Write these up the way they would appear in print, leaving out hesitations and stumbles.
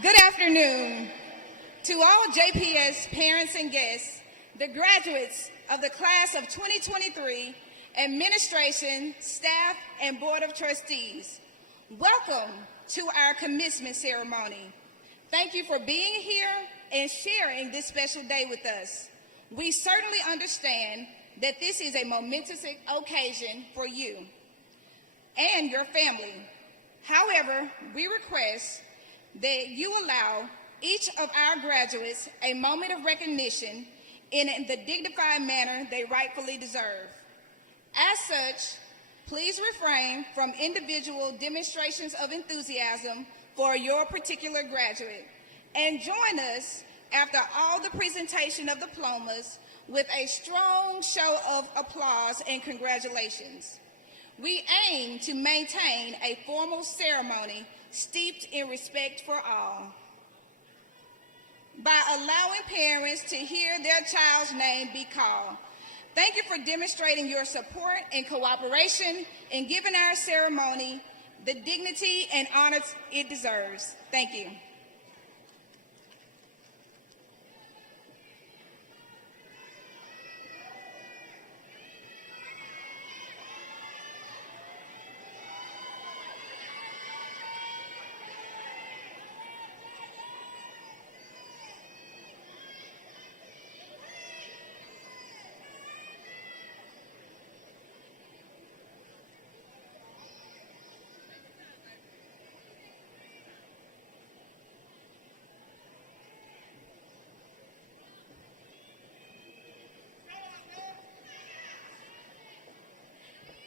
Good afternoon. To all JPS parents and guests, the graduates of the class of 2023, administration, staff, and board of trustees, welcome to our commencement ceremony. Thank you for being here and sharing this special day with us. We certainly understand that this is a momentous occasion for you and your family. However, we request that you allow each of our graduates a moment of recognition in the dignified manner they rightfully deserve. As such, please refrain from individual demonstrations of enthusiasm for your particular graduate, and join us after all the presentation of diplomas with a strong show of applause and congratulations. We aim to maintain a formal ceremony steeped in respect for all, by allowing parents to hear their child's name be called. Thank you for demonstrating your support and cooperation in giving our ceremony the dignity and honor it deserves. Thank you.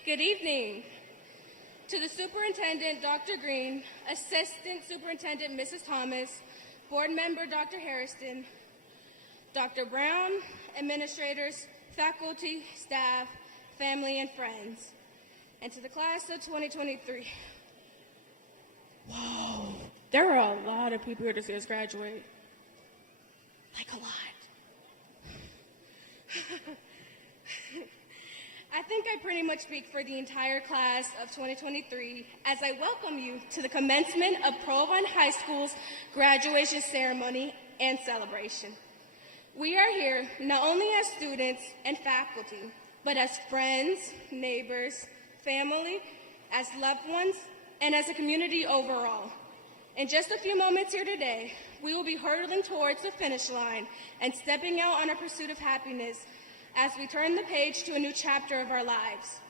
Good evening. To the Superintendent, Dr. Green, Assistant Superintendent, Mrs. Thomas, Board Member, Dr. Harrison, Dr. Brown, administrators, faculty, staff, family, and friends, and to the class of 2023. Whoa, there are a lot of people here to see us graduate. Like a lot. I think I pretty much speak for the entire class of 2023 as I welcome you to the commencement of Provine High School's graduation ceremony and celebration. We are here not only as students and faculty, but as friends, neighbors, family, as loved ones, and as a community overall. In just a few moments here today, we will be hurtling towards the finish line and stepping out on our pursuit of happiness as we turn the page to a new chapter of our lives.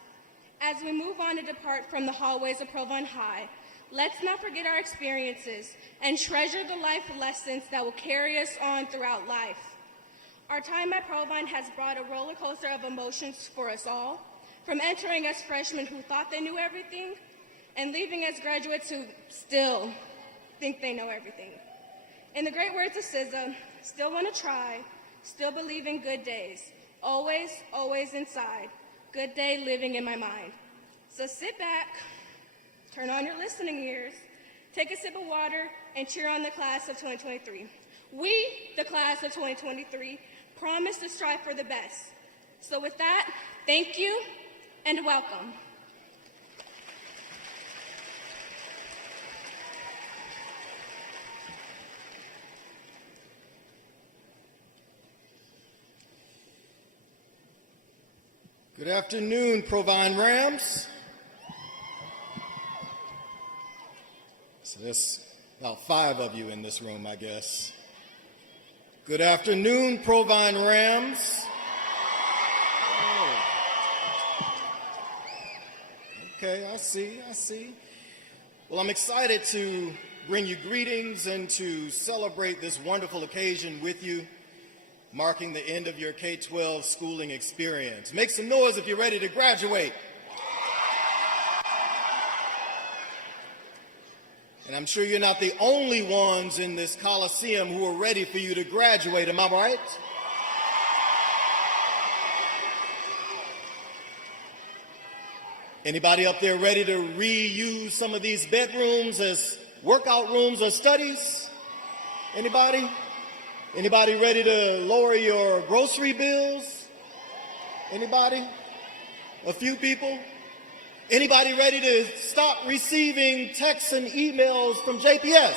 As we move on to depart from the hallways of Provine High, let's not forget our experiences and treasure the life lessons that will carry us on throughout life. Our time at Provine has brought a roller coaster of emotions for us all, from entering as freshmen who thought they knew everything, and leaving as graduates who still think they know everything. In the great words of SZA, still want to try, still believe in good days. Always, always inside. Good day living in my mind. So sit back, turn on your listening ears, take a sip of water, and cheer on the class of 2023. We, the class of 2023, promise to strive for the best. So with that, thank you and welcome. Good afternoon, Provine Rams. So there's about 5 of you in this room, I guess. Good afternoon, Provine Rams. Oh. Okay, I see. Well, I'm excited to bring you greetings and to celebrate this wonderful occasion with you, marking the end of your K-12 schooling experience. Make some noise if you're ready to graduate. And I'm sure you're not the only ones in this Coliseum who are ready for you to graduate, am I right? Anybody up there ready to reuse some of these bedrooms as workout rooms or studies? Anybody? Anybody ready to lower your grocery bills? Anybody? A few people? Anybody ready to stop receiving texts and emails from JPS?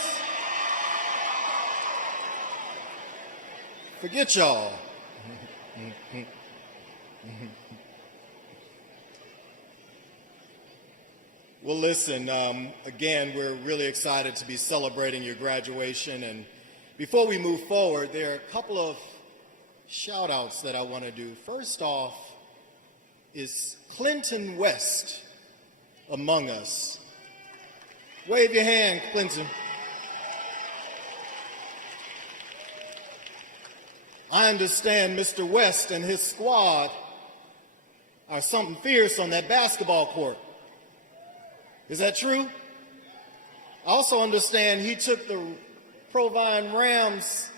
Forget y'all. Well, listen, again, we're really excited to be celebrating your graduation. And before we move forward, there are a couple of shout outs that I want to do. First off, is Clinton West among us? Wave your hand, Clinton. I understand Mr. West and his squad are something fierce on that basketball court. Is that true? I also understand he took the Provine Rams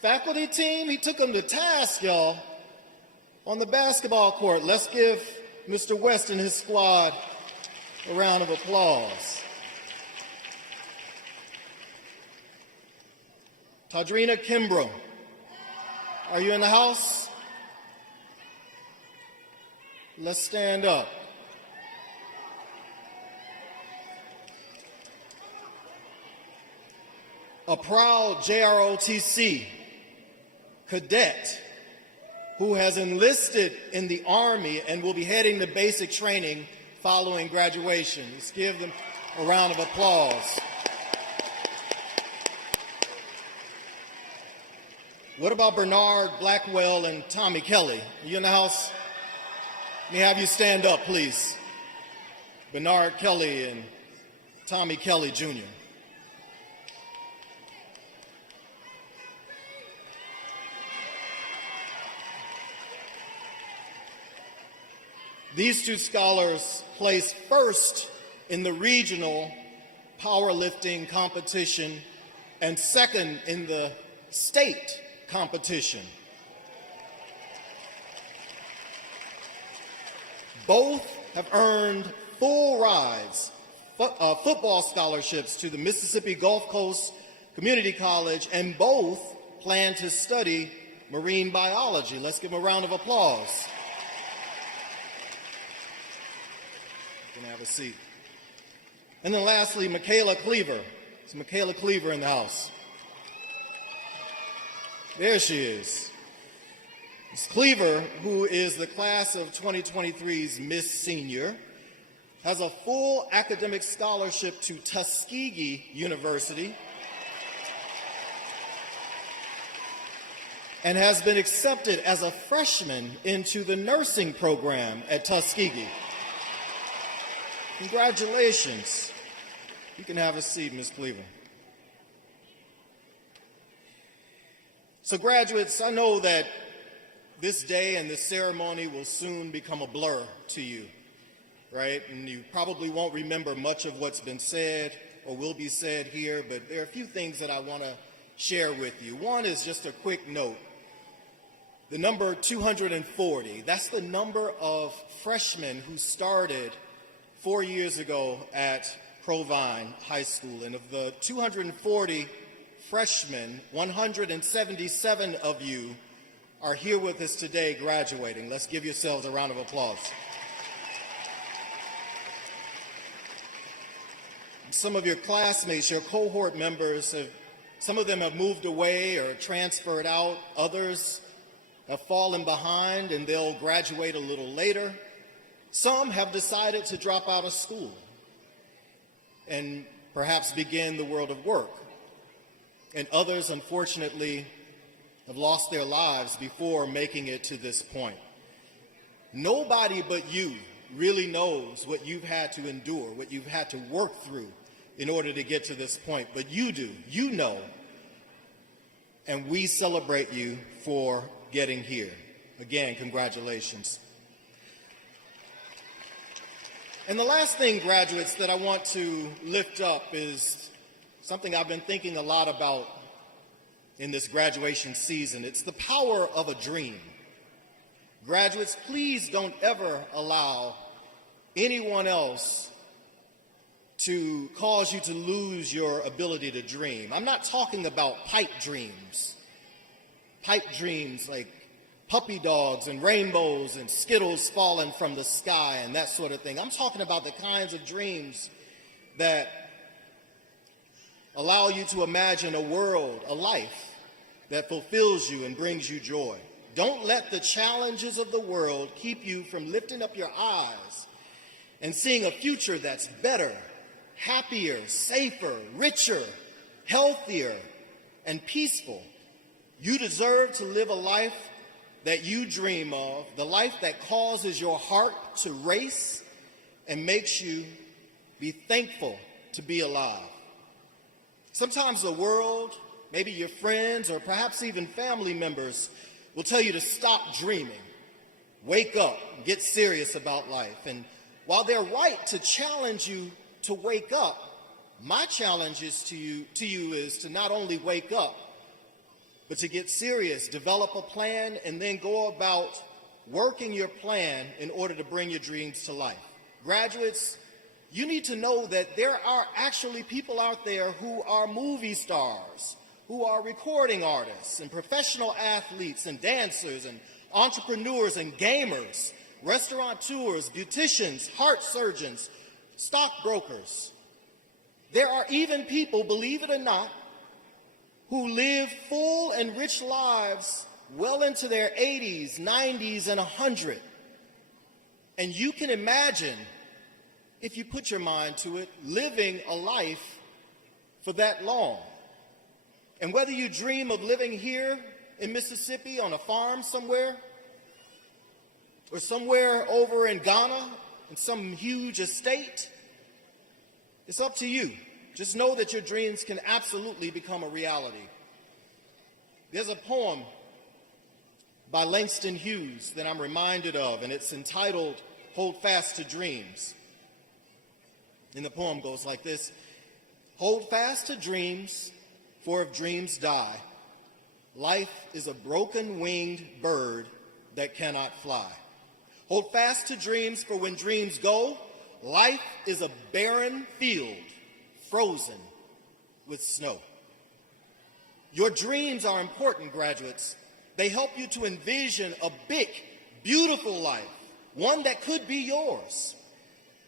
faculty team, he took them to task, y'all, on the basketball court. Let's give Mr. West and his squad a round of applause. Tadrina Kimbrough, are you in the house? Let's stand up. A proud JROTC cadet who has enlisted in the Army and will be heading to basic training following graduation. Let's give them a round of applause. What about Bernard Blackwell and Tommy Kelly? Are you in the house? Let me have you stand up, please. Bernard Kelly and Tommy Kelly, Jr. These two scholars placed first in the regional powerlifting competition and second in the state competition. Both have earned full rides, football scholarships to the Mississippi Gulf Coast Community College, and both plan to study marine biology. Let's give them a round of applause. Have a seat. And then lastly, Michaela Cleaver. Is Michaela Cleaver in the house? There she is. Ms. Cleaver, who is the class of 2023's Miss Senior, has a full academic scholarship to Tuskegee University and has been accepted as a freshman into the nursing program at Tuskegee. Congratulations. You can have a seat, Ms. Cleaver. So graduates, I know that this day and this ceremony will soon become a blur to you, right? And you probably won't remember much of what's been said or will be said here, but there are a few things that I want to share with you. One is just a quick note. The number 240, that's the number of freshmen who started 4 years ago at Provine High School. And of the 240 freshmen, 177 of you are here with us today graduating. Let's give yourselves a round of applause. Some of your classmates, your cohort members, some of them have moved away or transferred out. Others have fallen behind and they'll graduate a little later. Some have decided to drop out of school and perhaps begin the world of work. And others, unfortunately, have lost their lives before making it to this point. Nobody but you really knows what you've had to endure, what you've had to work through in order to get to this point. But you do, you know, and we celebrate you for getting here. Again, congratulations. And the last thing, graduates, that I want to lift up is something I've been thinking a lot about in this graduation season. It's the power of a dream. Graduates, please don't ever allow anyone else to cause you to lose your ability to dream. I'm not talking about pipe dreams like puppy dogs and rainbows and Skittles falling from the sky and that sort of thing. I'm talking about the kinds of dreams that allow you to imagine a world, a life that fulfills you and brings you joy. Don't let the challenges of the world keep you from lifting up your eyes and seeing a future that's better, happier, safer, richer, healthier, and peaceful. You deserve to live a life that you dream of, the life that causes your heart to race and makes you be thankful to be alive. Sometimes the world, maybe your friends, or perhaps even family members will tell you to stop dreaming, wake up, get serious about life. And while they're right to challenge you to wake up, my challenge is to you is to not only wake up, but to get serious, develop a plan, and then go about working your plan in order to bring your dreams to life. Graduates, you need to know that there are actually people out there who are movie stars, who are recording artists and professional athletes and dancers and entrepreneurs and gamers, restaurateurs, beauticians, heart surgeons, stockbrokers. There are even people, believe it or not, who live full and rich lives well into their 80s, 90s, and 100. And you can imagine, if you put your mind to it, living a life for that long. And whether you dream of living here in Mississippi on a farm somewhere, or somewhere over in Ghana in some huge estate, it's up to you. Just know that your dreams can absolutely become a reality. There's a poem by Langston Hughes that I'm reminded of, and it's entitled, Hold Fast to Dreams. And the poem goes like this: hold fast to dreams, for if dreams die, life is a broken-winged bird that cannot fly. Hold fast to dreams, for when dreams go, life is a barren field, frozen with snow. Your dreams are important, graduates. They help you to envision a big, beautiful life, one that could be yours.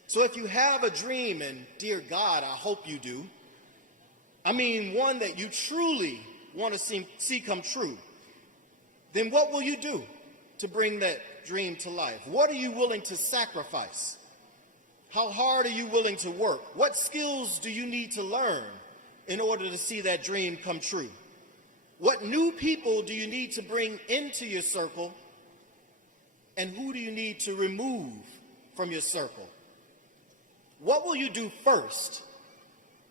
So if you have a dream, and dear God, I hope you do, I mean one that you truly want to see come true, then what will you do to bring that dream to life? What are you willing to sacrifice? How hard are you willing to work? What skills do you need to learn in order to see that dream come true? What new people do you need to bring into your circle? And who do you need to remove from your circle? What will you do first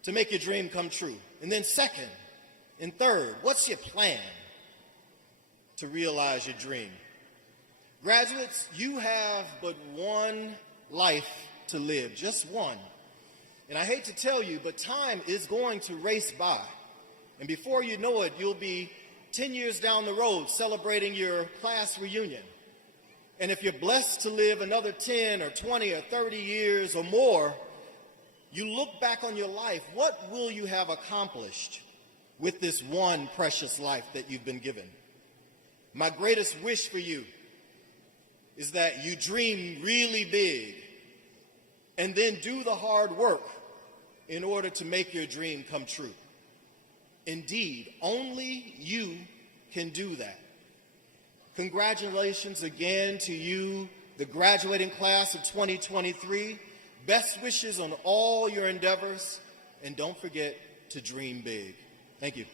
to make your dream come true? And then second and third, what's your plan to realize your dream? Graduates, you have but one life to live, just one. And I hate to tell you, but time is going to race by. And before you know it, you'll be 10 years down the road celebrating your class reunion. And if you're blessed to live another 10 or 20 or 30 years or more, you look back on your life, what will you have accomplished with this one precious life that you've been given? My greatest wish for you is that you dream really big and then do the hard work in order to make your dream come true. Indeed, only you can do that. Congratulations again to you, the graduating class of 2023. Best wishes on all your endeavors, and don't forget to dream big. Thank you.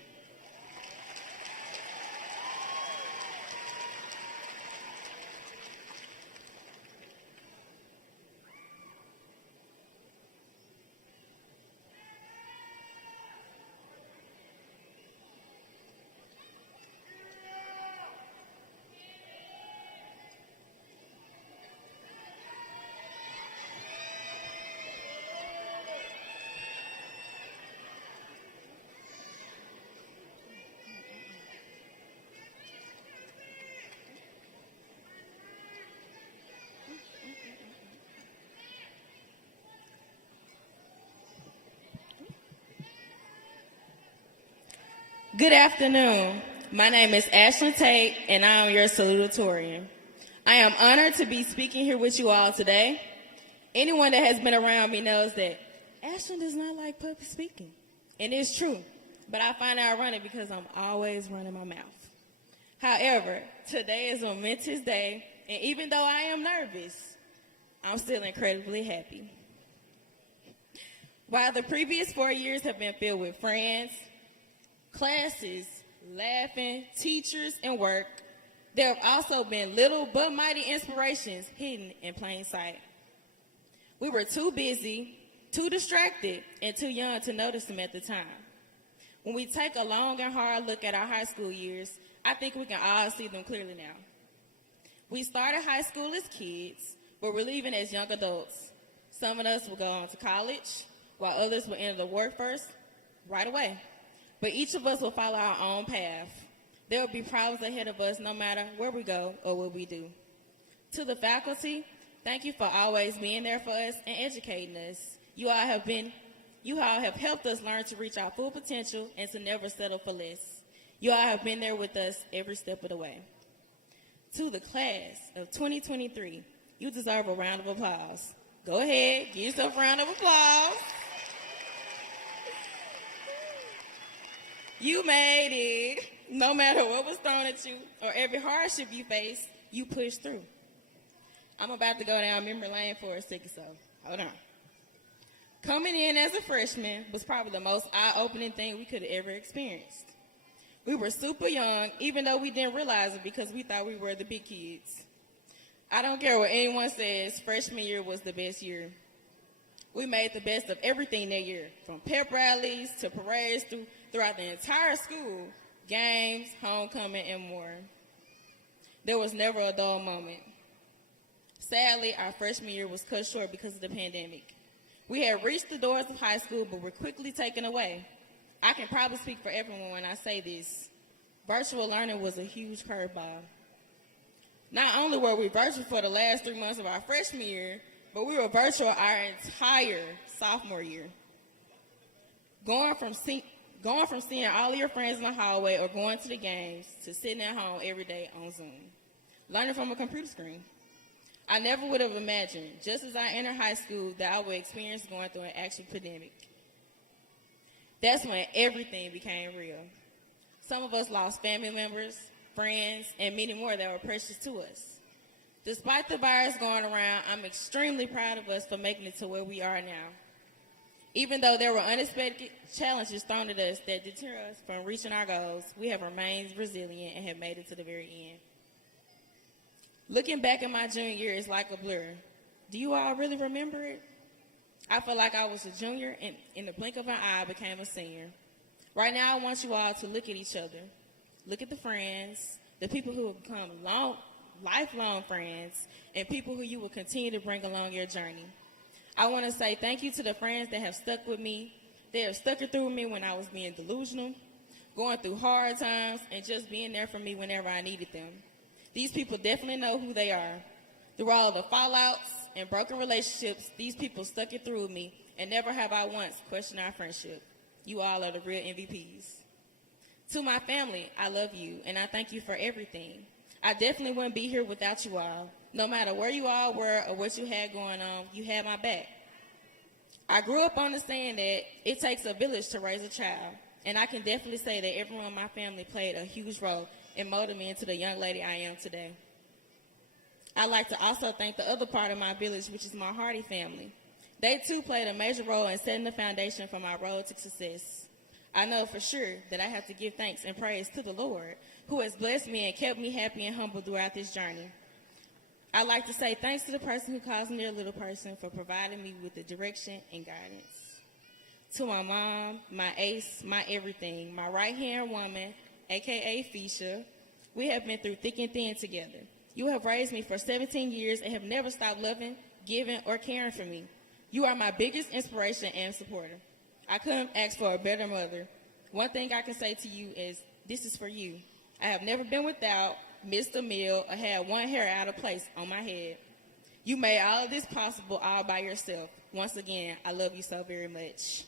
Good afternoon. My name is Ashlyn Tate, and I am your salutatorian. I am honored to be speaking here with you all today. Anyone that has been around me knows that Ashlyn does not like public speaking, and it's true, but I find it ironic because I'm always running my mouth. However, today is a momentous day, and even though I am nervous, I'm still incredibly happy. While the previous 4 years have been filled with friends, classes, laughing, teachers, and work, there have also been little but mighty inspirations hidden in plain sight. We were too busy, too distracted, and too young to notice them at the time. When we take a long and hard look at our high school years, I think we can all see them clearly now. We started high school as kids, but we're leaving as young adults. Some of us will go on to college, while others will enter the workforce right away. But each of us will follow our own path. There will be problems ahead of us no matter where we go or what we do. To the faculty, thank you for always being there for us and educating us. You all have helped us learn to reach our full potential and to never settle for less. You all have been there with us every step of the way. To the class of 2023, you deserve a round of applause. Go ahead, give yourself a round of applause. You made it. No matter what was thrown at you or every hardship you faced, you pushed through. I'm about to go down memory lane for a second, so hold on. Coming in as a freshman was probably the most eye-opening thing we could have ever experienced. We were super young, even though we didn't realize it because we thought we were the big kids. I don't care what anyone says, freshman year was the best year. We made the best of everything that year, from pep rallies to parades throughout the entire school, games, homecoming, and more. There was never a dull moment. Sadly, our freshman year was cut short because of the pandemic. We had reached the doors of high school, but were quickly taken away. I can probably speak for everyone when I say this. Virtual learning was a huge curveball. Not only were we virtual for the last 3 months of our freshman year, but we were virtual our entire sophomore year. Going from seeing all of your friends in the hallway or going to the games to sitting at home every day on Zoom, learning from a computer screen. I never would have imagined, just as I entered high school, that I would experience going through an actual pandemic. That's when everything became real. Some of us lost family members, friends, and many more that were precious to us. Despite the virus going around, I'm extremely proud of us for making it to where we are now. Even though there were unexpected challenges thrown at us that deter us from reaching our goals, we have remained resilient and have made it to the very end. Looking back at my junior year is like a blur. Do you all really remember it? I feel like I was a junior and in the blink of an eye I became a senior. Right now I want you all to look at each other. Look at the friends, the people who have become lifelong friends, and people who you will continue to bring along your journey. I want to say thank you to the friends that have stuck with me. They have stuck it through with me when I was being delusional, going through hard times, and just being there for me whenever I needed them. These people definitely know who they are. Through all the fallouts and broken relationships, these people stuck it through with me, and never have I once questioned our friendship. You all are the real MVPs. To my family, I love you, and I thank you for everything. I definitely wouldn't be here without you all. No matter where you all were or what you had going on, you had my back. I grew up understanding that it takes a village to raise a child, and I can definitely say that everyone in my family played a huge role in molding me into the young lady I am today. I'd like to also thank the other part of my village, which is my Hardy family. They too played a major role in setting the foundation for my road to success. I know for sure that I have to give thanks and praise to the Lord, who has blessed me and kept me happy and humble throughout this journey. I'd like to say thanks to the person who calls me a little person for providing me with the direction and guidance. To my mom, my ace, my everything, my right-hand woman, a.k.a. Fisha, we have been through thick and thin together. You have raised me for 17 years and have never stopped loving, giving, or caring for me. You are my biggest inspiration and supporter. I couldn't ask for a better mother. One thing I can say to you is, this is for you. I have never been without, missed a meal, or had one hair out of place on my head. You made all of this possible all by yourself. Once again, I love you so very much.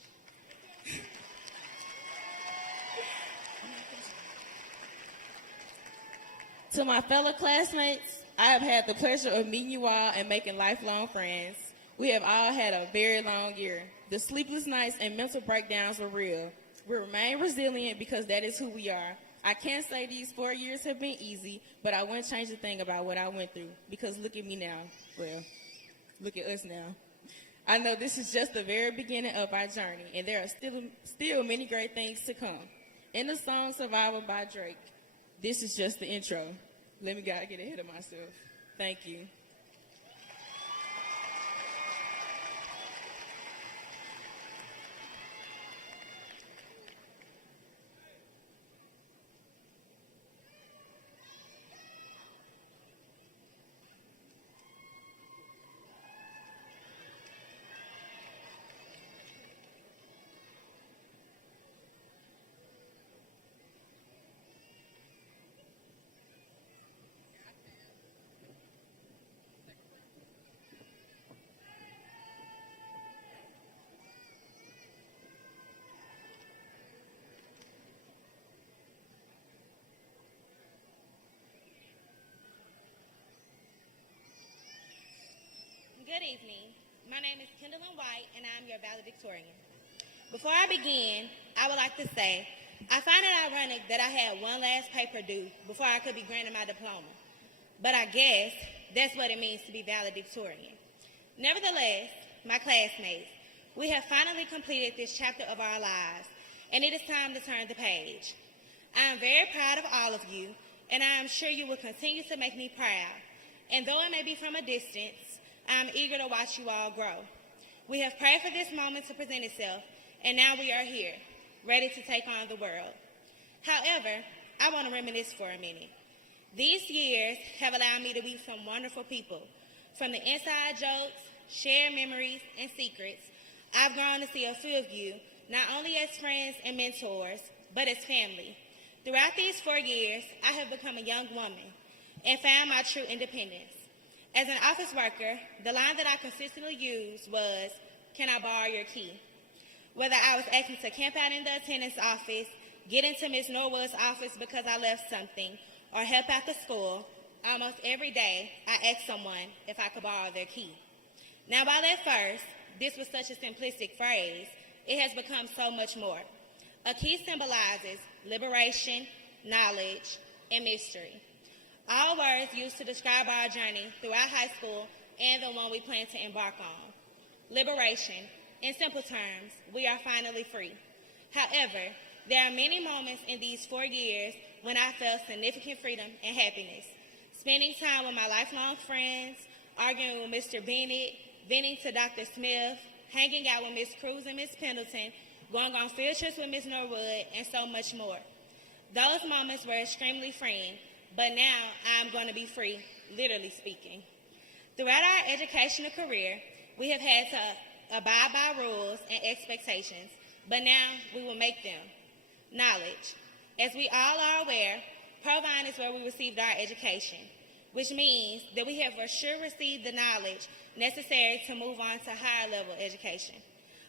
To my fellow classmates, I have had the pleasure of meeting you all and making lifelong friends. We have all had a very long year. The sleepless nights and mental breakdowns were real. We remain resilient because that is who we are. I can't say these 4 years have been easy, but I wouldn't change a thing about what I went through, because look at me now. Well, look at us now. I know this is just the very beginning of our journey, and there are still many great things to come. In the song Survivor by Drake, this is just the intro. Let me get ahead of myself. Thank you. Good evening. My name is Kendallyn White, and I'm your valedictorian. Before I begin, I would like to say I find it ironic that I had one last paper due before I could be granted my diploma. But I guess that's what it means to be valedictorian. Nevertheless, my classmates, we have finally completed this chapter of our lives, and it is time to turn the page. I am very proud of all of you, and I am sure you will continue to make me proud. And though it may be from a distance, I am eager to watch you all grow. We have prayed for this moment to present itself, and now we are here, ready to take on the world. However, I want to reminisce for a minute. These years have allowed me to meet some wonderful people. From the inside jokes, shared memories, and secrets, I've grown to see a few of you, not only as friends and mentors, but as family. Throughout these 4 years, I have become a young woman and found my true independence. As an office worker, the line that I consistently used was, "Can I borrow your key?" Whether I was asked to camp out in the attendance office, get into Ms. Norwood's office because I left something, or help out the school, almost every day I asked someone if I could borrow their key. Now, while at first this was such a simplistic phrase, it has become so much more. A key symbolizes liberation, knowledge, and mystery. All words used to describe our journey throughout high school and the one we plan to embark on. Liberation. In simple terms, we are finally free. However, there are many moments in these 4 years when I felt significant freedom and happiness. Spending time with my lifelong friends, arguing with Mr. Bennett, venting to Dr. Smith, hanging out with Ms. Cruz and Ms. Pendleton, going on field trips with Ms. Norwood, and so much more. Those moments were extremely freeing, but now I'm going to be free, literally speaking. Throughout our educational career, we have had to abide by rules and expectations, but now we will make them. Knowledge. As we all are aware, Provine is where we received our education, which means that we have for sure received the knowledge necessary to move on to higher level education.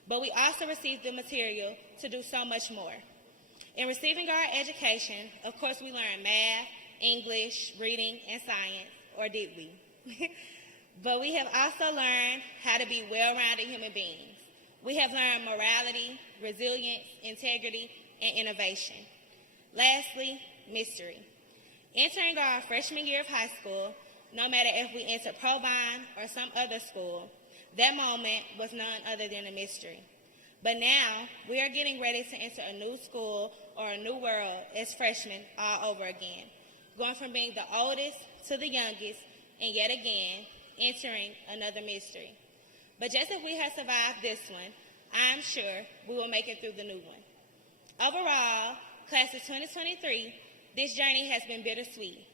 But we also received the material to do so much more. In receiving our education, of course, we learned math, English, reading, and science, or did we? But we have also learned how to be well-rounded human beings. We have learned morality, resilience, integrity, and innovation. Lastly, mystery. Entering our freshman year of high school, no matter if we enter Provine or some other school, that moment was none other than a mystery. But now, we are getting ready to enter a new school or a new world as freshmen all over again, going from being the oldest to the youngest, and yet again, entering another mystery. But just as we have survived this one, I am sure we will make it through the new one. Overall, class of 2023, this journey has been bittersweet.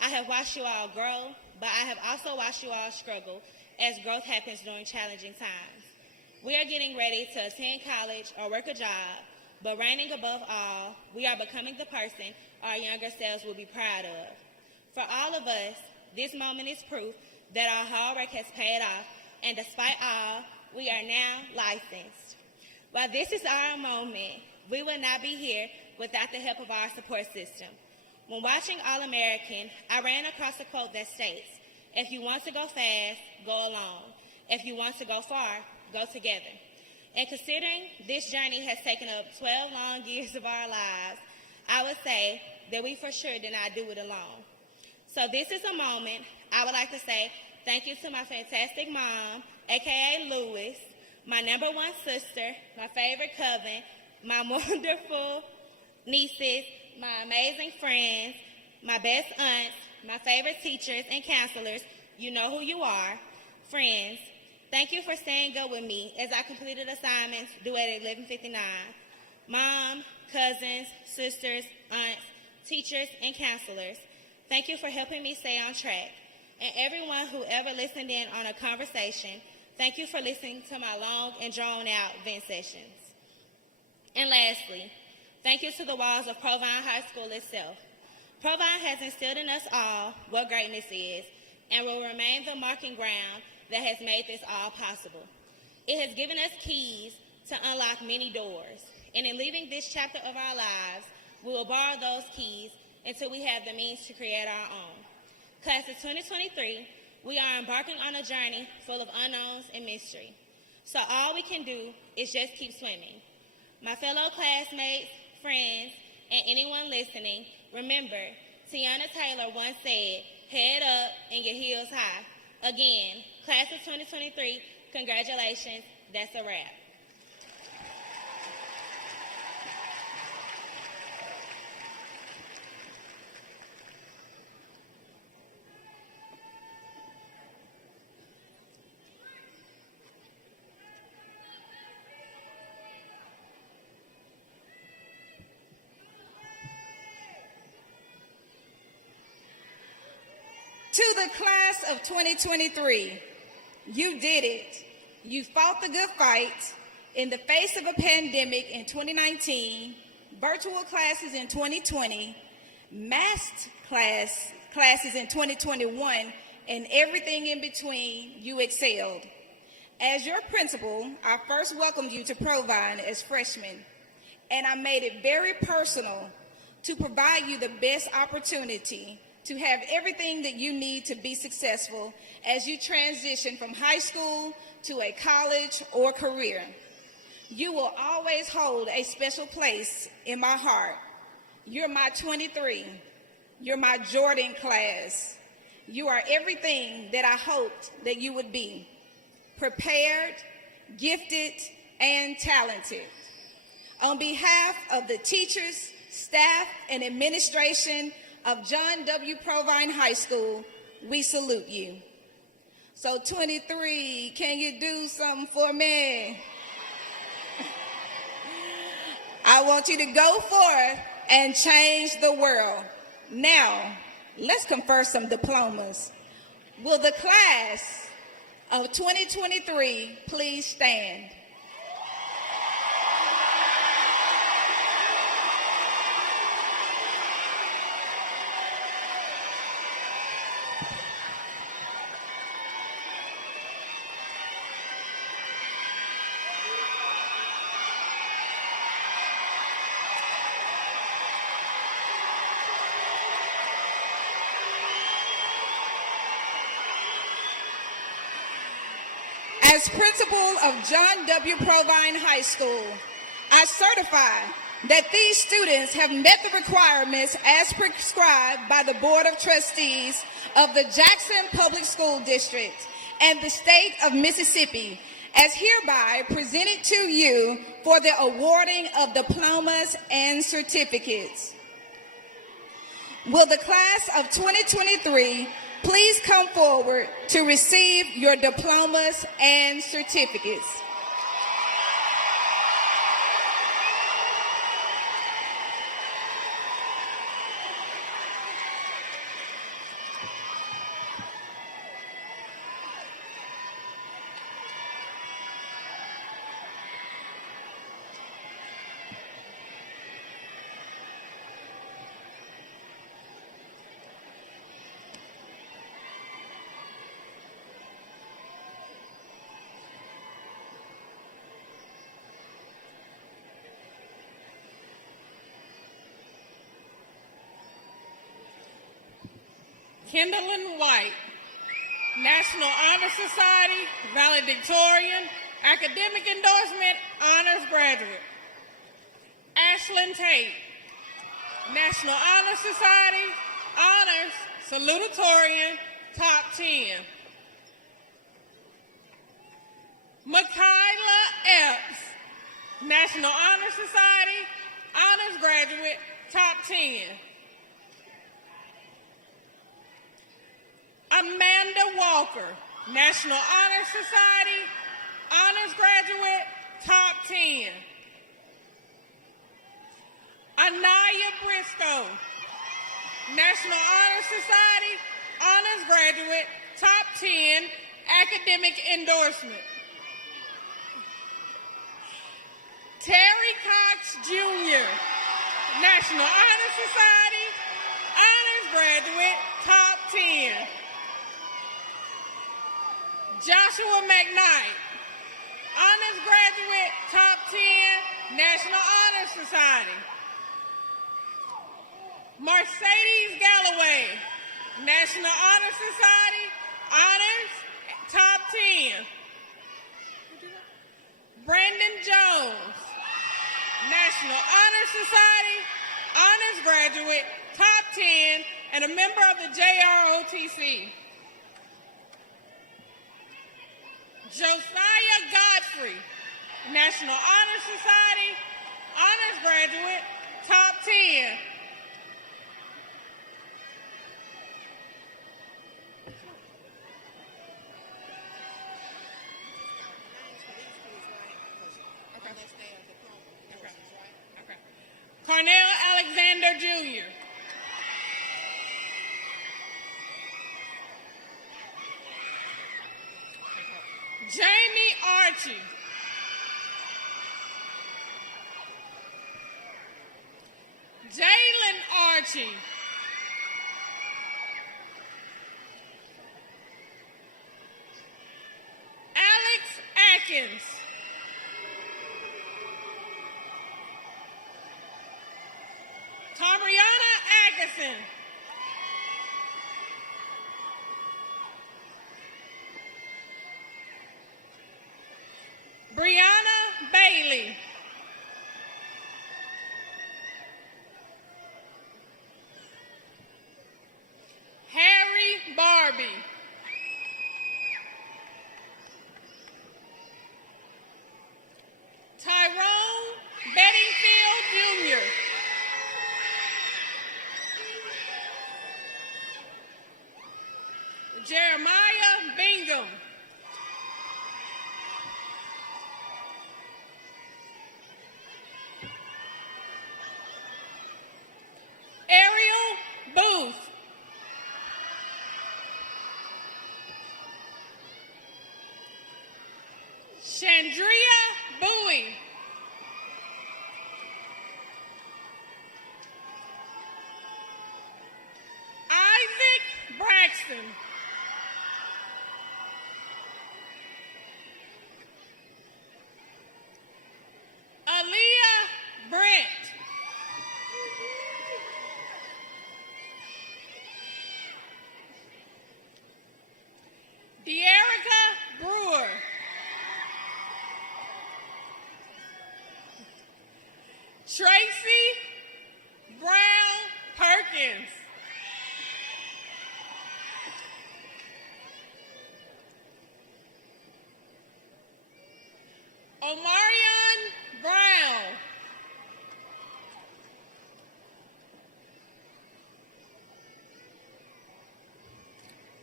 I have watched you all grow, but I have also watched you all struggle as growth happens during challenging times. We are getting ready to attend college or work a job, but reigning above all, we are becoming the person our younger selves will be proud of. For all of us, this moment is proof that our hard work has paid off, and despite all, we are now licensed. While this is our moment, we would not be here without the help of our support system. When watching All-American, I ran across a quote that states, "If you want to go fast, go alone. If you want to go far, go together." And considering this journey has taken up 12 long years of our lives, I would say that we for sure did not do it alone. So this is a moment I would like to say thank you to my fantastic mom, aka Lewis, my number one sister, my favorite cousin, my wonderful nieces, my amazing friends, my best aunts, my favorite teachers and counselors. You know who you are. Friends, thank you for staying up with me as I completed assignments due at 11:59. Mom, cousins, sisters, aunts, teachers, and counselors, thank you for helping me stay on track. And everyone who ever listened in on a conversation, thank you for listening to my long and drawn-out vent sessions. And lastly, thank you to the walls of Provine High School itself. Provine has instilled in us all what greatness is and will remain the marking ground that has made this all possible. It has given us keys to unlock many doors, and in leaving this chapter of our lives, we will borrow those keys until we have the means to create our own. Class of 2023, we are embarking on a journey full of unknowns and mystery. So all we can do is just keep swimming. My fellow classmates, friends, and anyone listening, remember, Tiana Taylor once said, head up and your heels high. Again, class of 2023, congratulations, that's a wrap. To the class of 2023, you did it. You fought the good fight in the face of a pandemic in 2019, virtual classes in 2020, masked classes in 2021, and everything in between. You excelled. As your principal, I first welcomed you to Provine as freshmen, and I made it very personal to provide you the best opportunity to have everything that you need to be successful as you transition from high school to a college or career. You will always hold a special place in my heart. You're my 23. You're my Jordan class. You are everything that I hoped that you would be. Prepared, gifted, and talented. On behalf of the teachers, staff, and administration of John W. Provine High School, we salute you. So 23, can you do something for me? I want you to go forth and change the world. Now, let's confer some diplomas. Will the class of 2023 please stand? As principal of John W. Provine High School, I certify that these students have met the requirements as prescribed by the Board of Trustees of the Jackson Public School District and the state of Mississippi, as hereby presented to you for the awarding of diplomas and certificates. Will the class of 2023 please come forward to receive your diplomas and certificates? Kendallin White, National Honor Society, valedictorian, academic endorsement, honors graduate. Ashlyn Tate, National Honor Society, Honors, Salutatorian, Top 10. Michaela Epps, National Honor Society, Honors Graduate, Top 10. Amanda Walker, National Honor Society, Honors Graduate, Top 10. Anaya Briscoe, National Honor Society, Honors Graduate, Top 10, Academic Endorsement. Terry Cox Jr., National Honor Society, Honors Graduate, Top 10. Joshua McKnight, Honors Graduate, Top 10, National Honor Society. Mercedes Galloway, National Honor Society, Honors, Top 10. Brandon Jones, National Honor Society, Honors Graduate, Top 10, and a member of the JROTC. Josiah Godfrey, National Honor Society, Honors Graduate, Top 10. Cornell Alexander Jr. Jamie Archie. Jalen Archie. Alex Atkins. Tariana Atkinson. Brianna Bailey. Harry Barbie. Tyrone Bettingfield Jr. Jeremiah Bingham. Ariel Booth. Chandria Bowie. Isaac Braxton. Aaliyah Brent. De'Erica Brewer. Tracy Brown Perkins. Omarion Brown.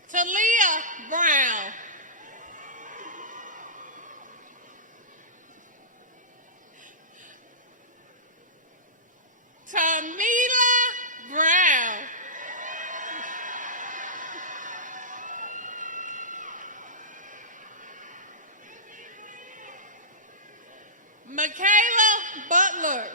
Talia Brown. Tamila Brown. Michaela Butler.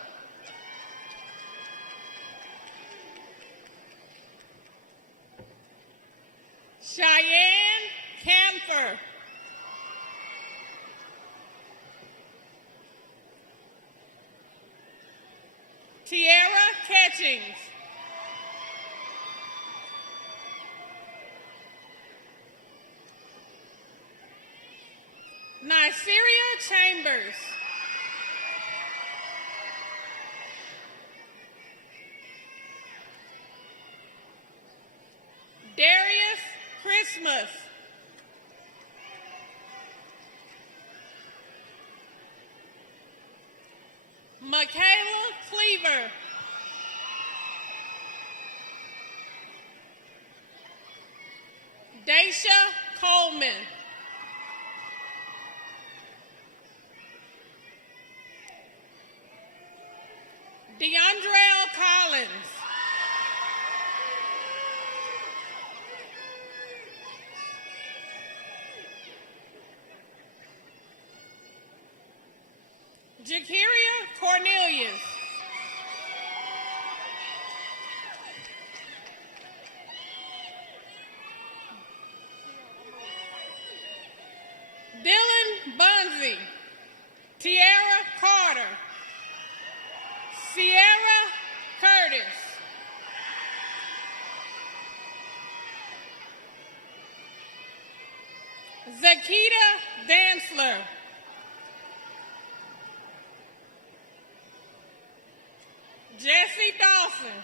Cheyenne Camphor. Tierra Catchings. Niceria Chambers. Christmas. Michaela Cleaver. Daisha Coleman. DeAndre Collins. Jakiria Cornelius. Dylan Bunzy. Tiara Carter. Sierra Curtis. Zakita Dantzler. Jesse Dawson.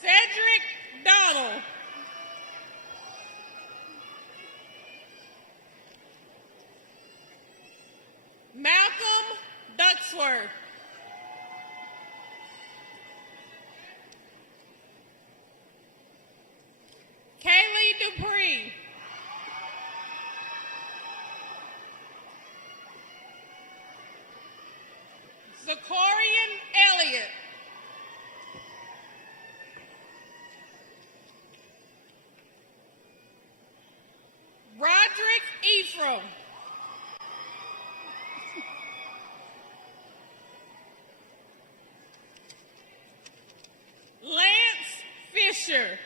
Cedric Donald. Malcolm Ducksworth. Kaylee Dupree. Zacharian Elliott. Roderick Ephraim. Lance Fisher.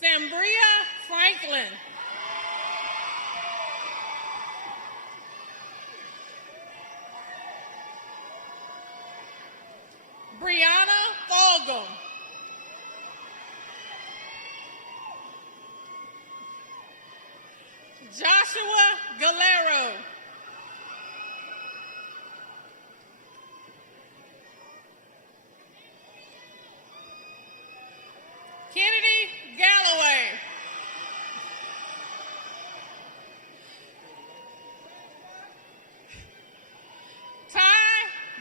Sambria Franklin. Brianna Fulgham. Joshua Galero. Kennedy Galloway. Ty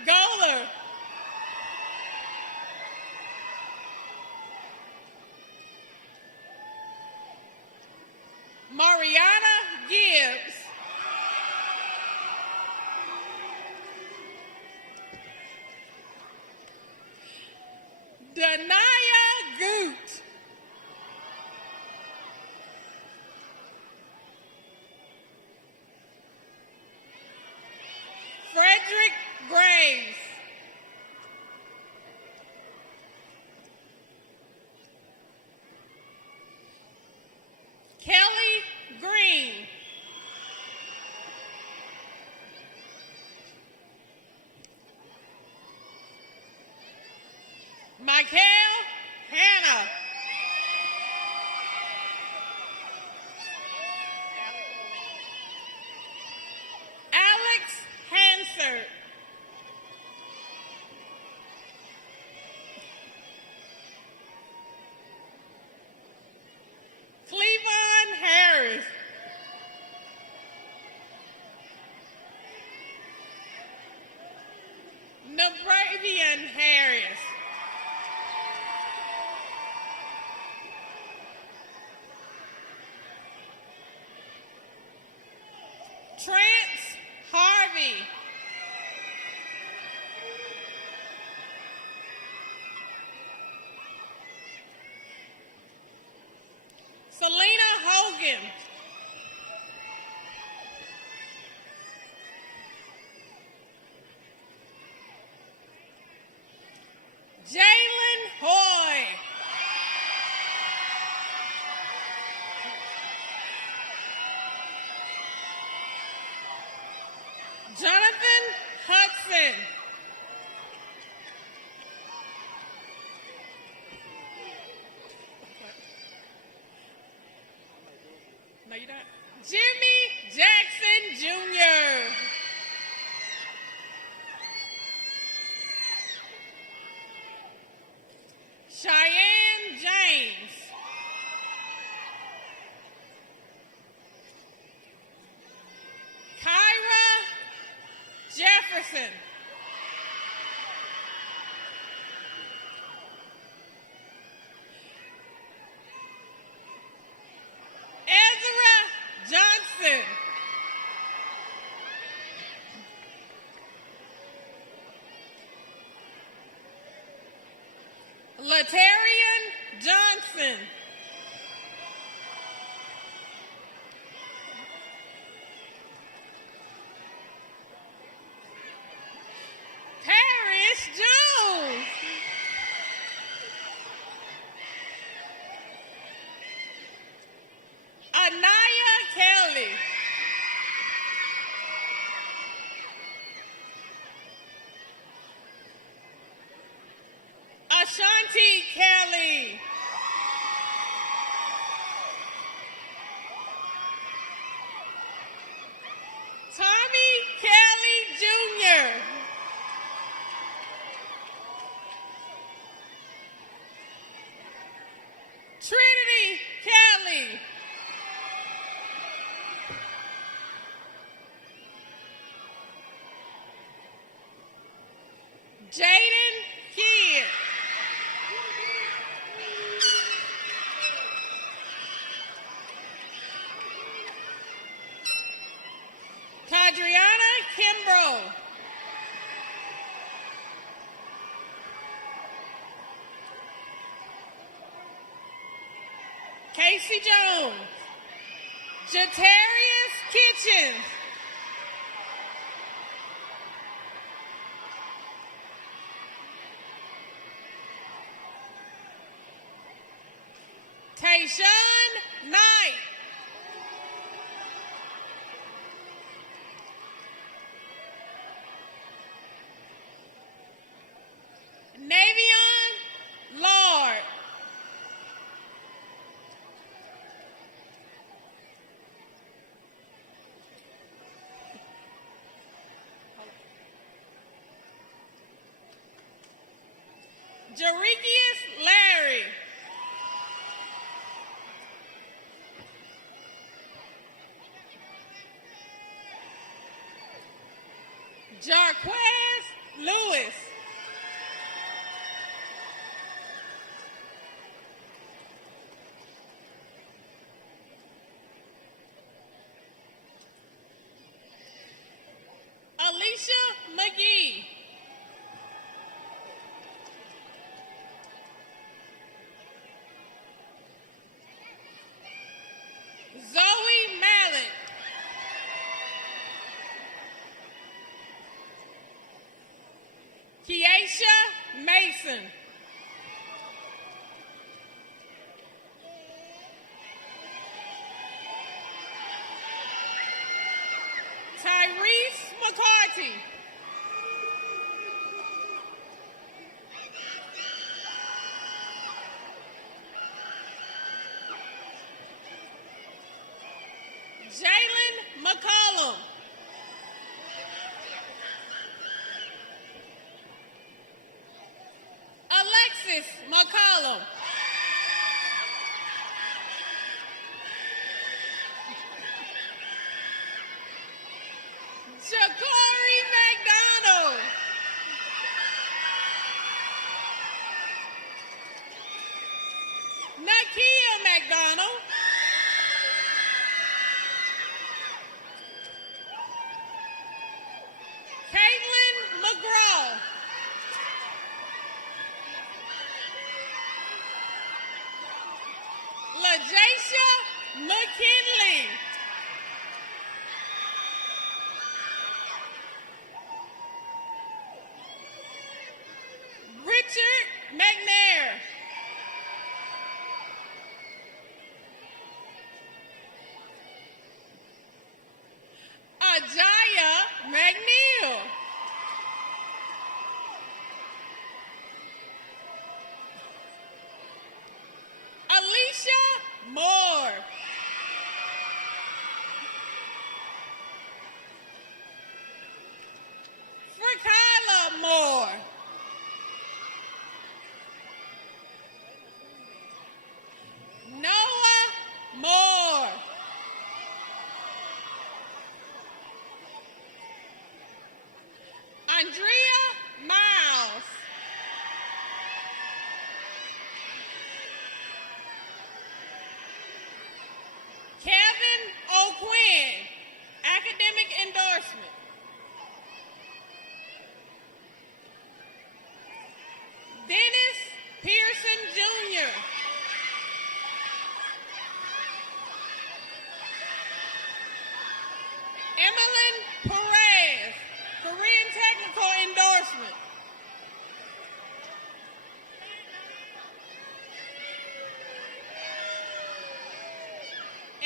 Goler. Mariana Gibbs. Danaya Goot. Frederick Graves. Kelly Green. Michael Hannah. Alex Hansert. Cleavon Harris. Nebravian Harris. Trance Harvey. Selena Hogan. Jalen Hoy. Jonathan Hudson. No, you don't. Jimmy Jackson Jr. Jackson. Ezra Johnson. Latarian Johnson. Paris Jones. Anaya Kelly. Ashanti Kelly. Tommy Kelly Jr. Trinity Kelly. Jaden Kidd. Kadriana Kimbrough. Casey Jones. Jatarius Kitchens. Tayshawn Knight. Navion Lord. Jerikius Larry. Jarquez Lewis. Alicia McGee. Zoe Mallet. Keisha Mason. Tyrese McCarty. Jalen McCollum. Alexis McCollum. Ja'Cory McDonald. Nakia McDonald. Caitlin McGraw. LaJacia McKinley. Richard McNair. Ajaya McNeil. Alicia Moore. Frekyla Moore. Noah Moore.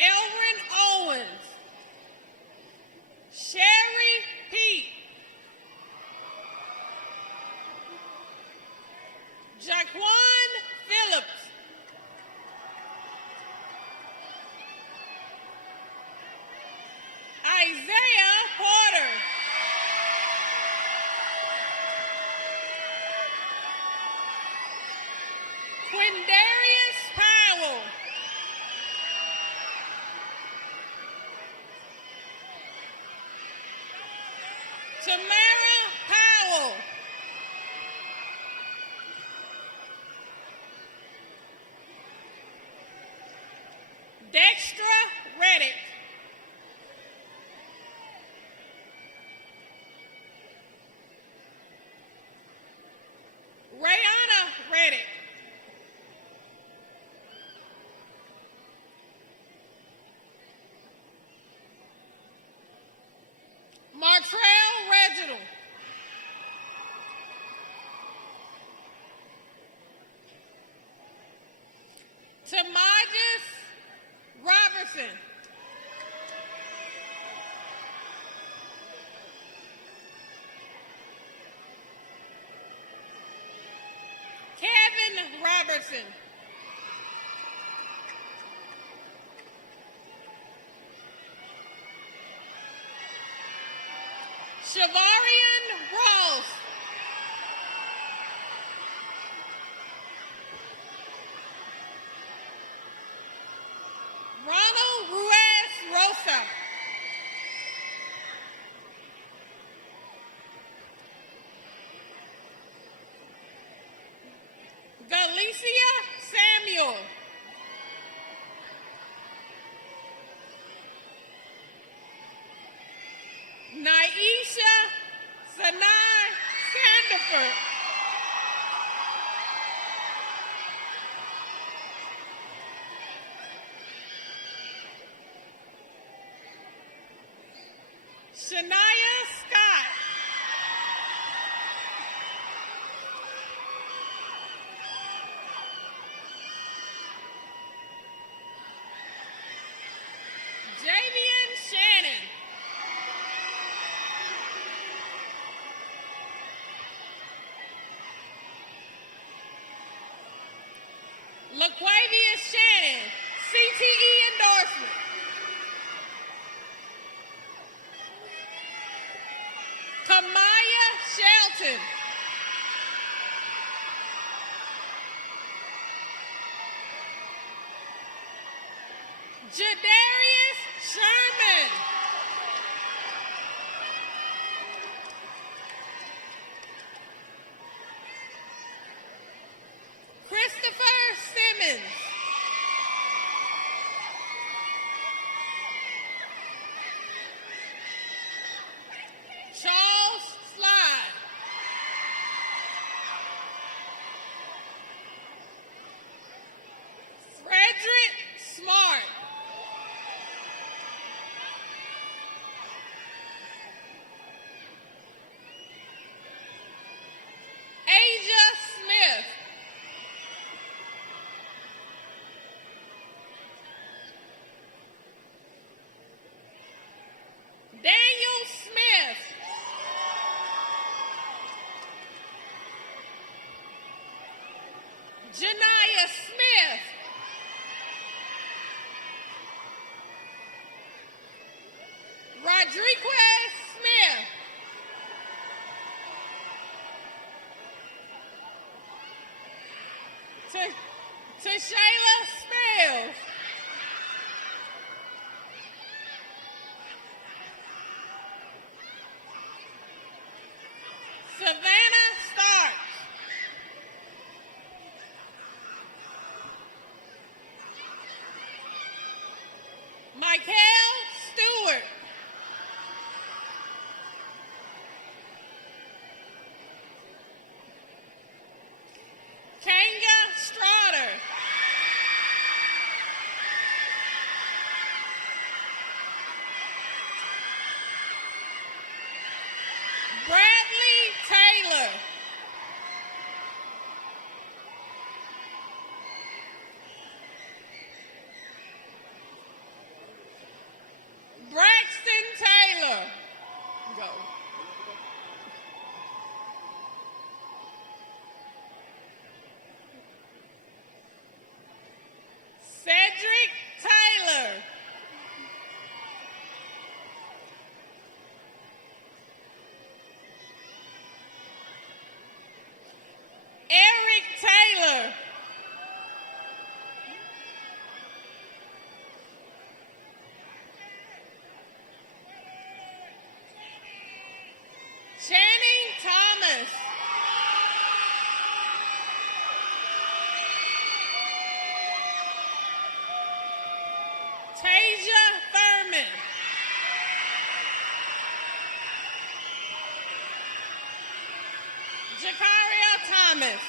Elrin Owens, Sherry Pete, Jaquan Phillips, Isaiah Porter, Quindarius Powell, Tamara Powell, Dextra Reddick, Rayana Reddick, Martrell Reginald, Tamajas Robertson, Kevin Robertson, Shavarian Ross, Ronald Ruiz Rosa, Galicia Samuel, Naisha Sanai Sandiford, Shania Scott, Javian Shannon, LaQuavius Shannon, CTE endorsement. Kamaya Shelton, Jadarius Sherman, Christopher Simmons, Charles Slide, Frederick Smart, Asia Smith, Daniel Smith, Janiyah Smith, Rodriguez Smith, Tashayla Spells, Savannah Starks, Michael Stewart, Kanga Strotter, Bradley Taylor, Deja Thurman. Jakaria Thomas.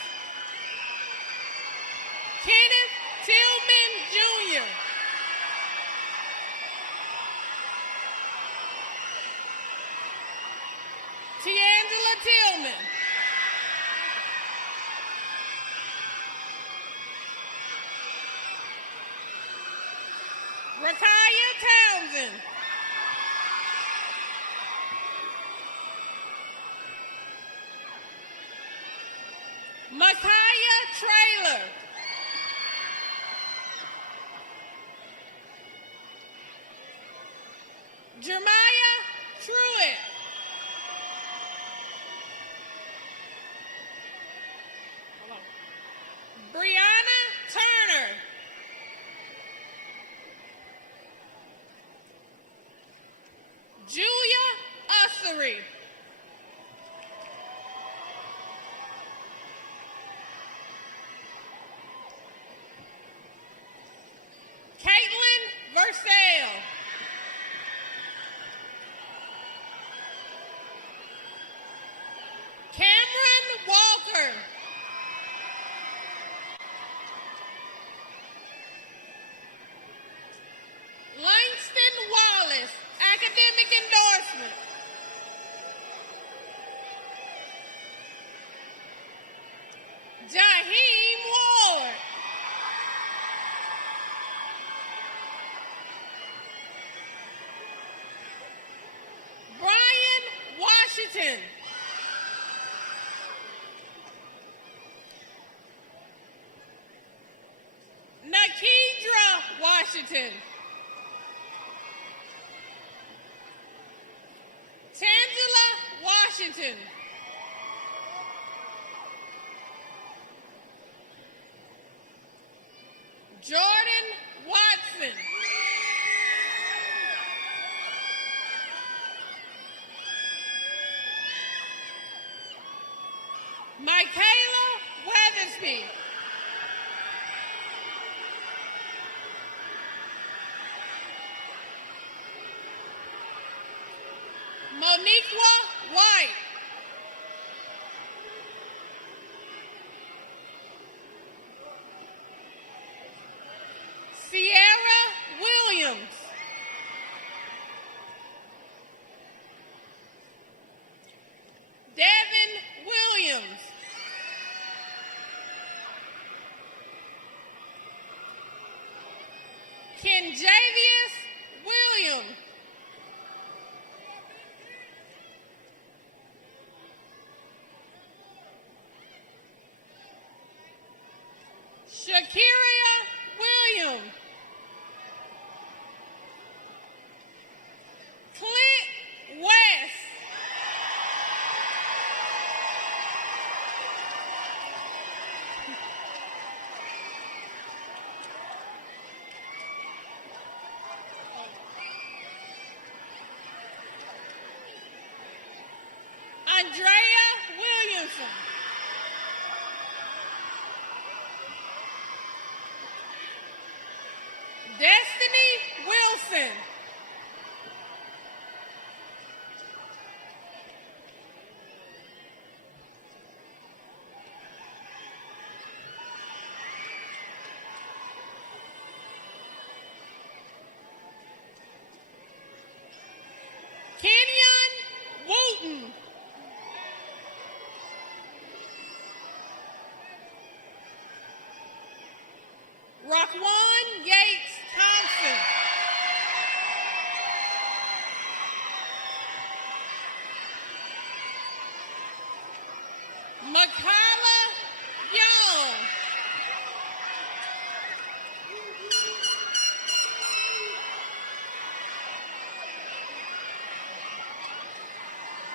Kenneth Tillman Jr. Tiangela Tillman. Rakaya Townsend. Micaiah Traylor. Jeremiah Truitt. Brianna Turner. Julia Ussery. Caitlin Versell. Cameron Walker. Langston Wallace, academic endorsement. Jaheim Ward. Brian Washington. Nakidra Washington. Tangela Washington. Jordan Watson. Michaela Weathersby. Moniqua White. Sierra Williams. Devin Williams. Kenjavius Williams. Shakiria Williams. Clint West. Andrea Williamson. Destiny Wilson. Kenyon Wooten. Raquan Yates Thompson. Makayla Young.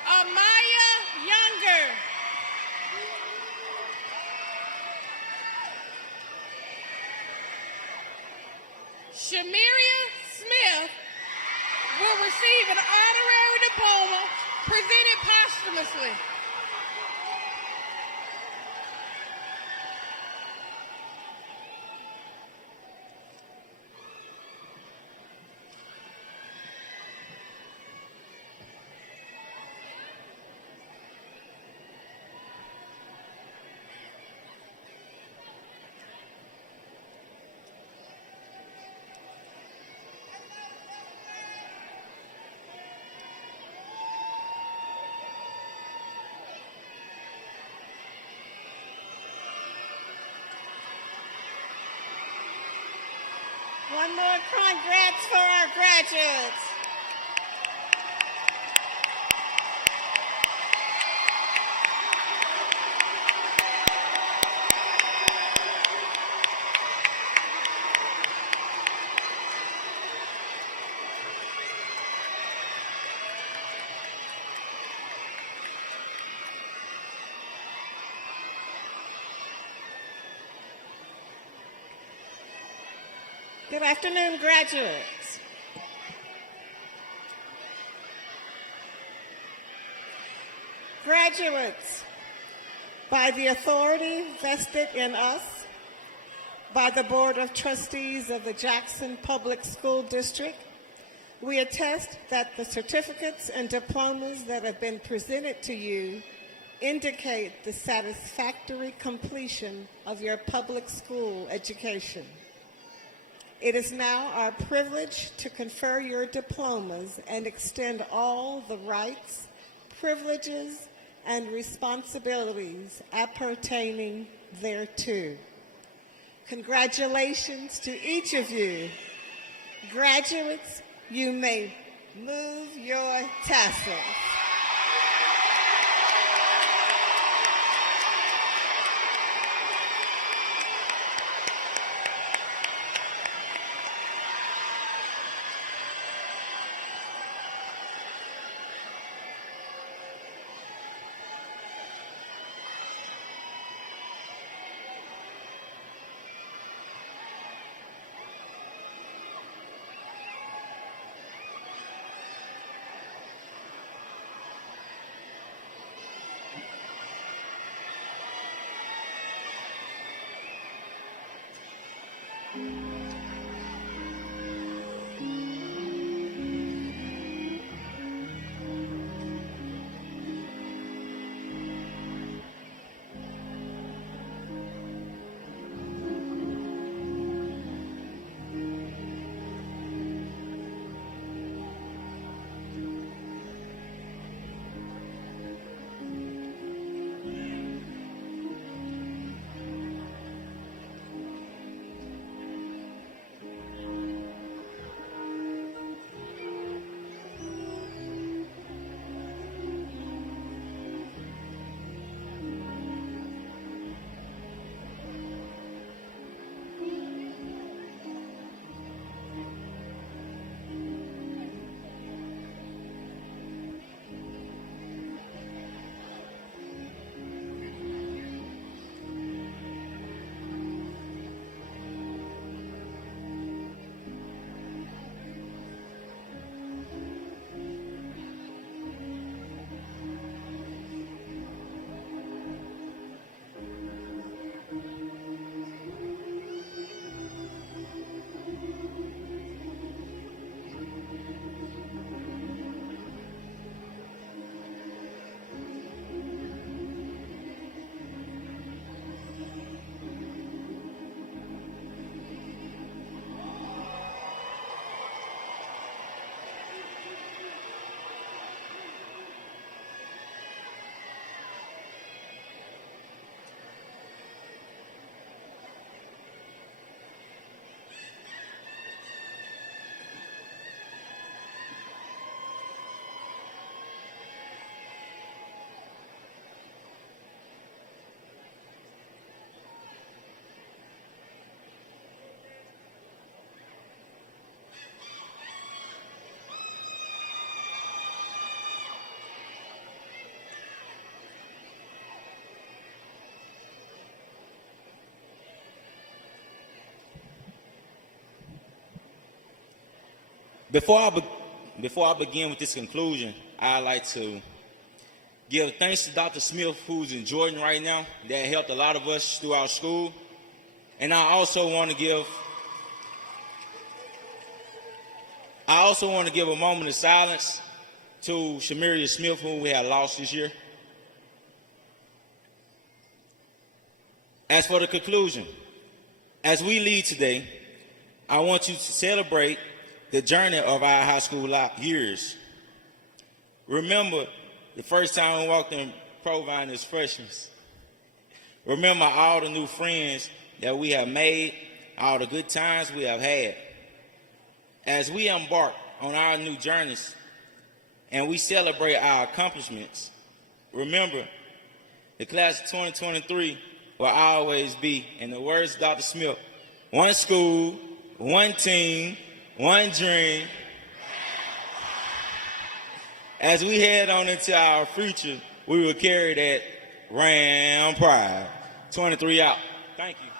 Amaya Younger. Shamiria Smith will receive an honorary diploma presented posthumously. One more congrats for our graduates. Good afternoon, graduates. Graduates, by the authority vested in us by the Board of Trustees of the Jackson Public School District, we attest that the certificates and diplomas that have been presented to you indicate the satisfactory completion of your public school education. It is now our privilege to confer your diplomas and extend all the rights, privileges, and responsibilities appertaining thereto. Congratulations to each of you. Graduates, you may move your tassels. Before I begin with this conclusion, I'd like to give thanks to Dr. Smith, who's in Jordan right now, that helped a lot of us throughout school. And I also want to give a moment of silence to Shamiria Smith, whom we had lost this year. As for the conclusion, as we leave today, I want you to celebrate the journey of our high school years. Remember the first time we walked in Provine as freshmen. Remember all the new friends that we have made, all the good times we have had. As we embark on our new journeys and we celebrate our accomplishments, remember, the class of 2023 will always be, in the words of Dr. Smith, one school, one team, one dream. As we head on into our future, we will carry that Ram pride. 23 out. Thank you.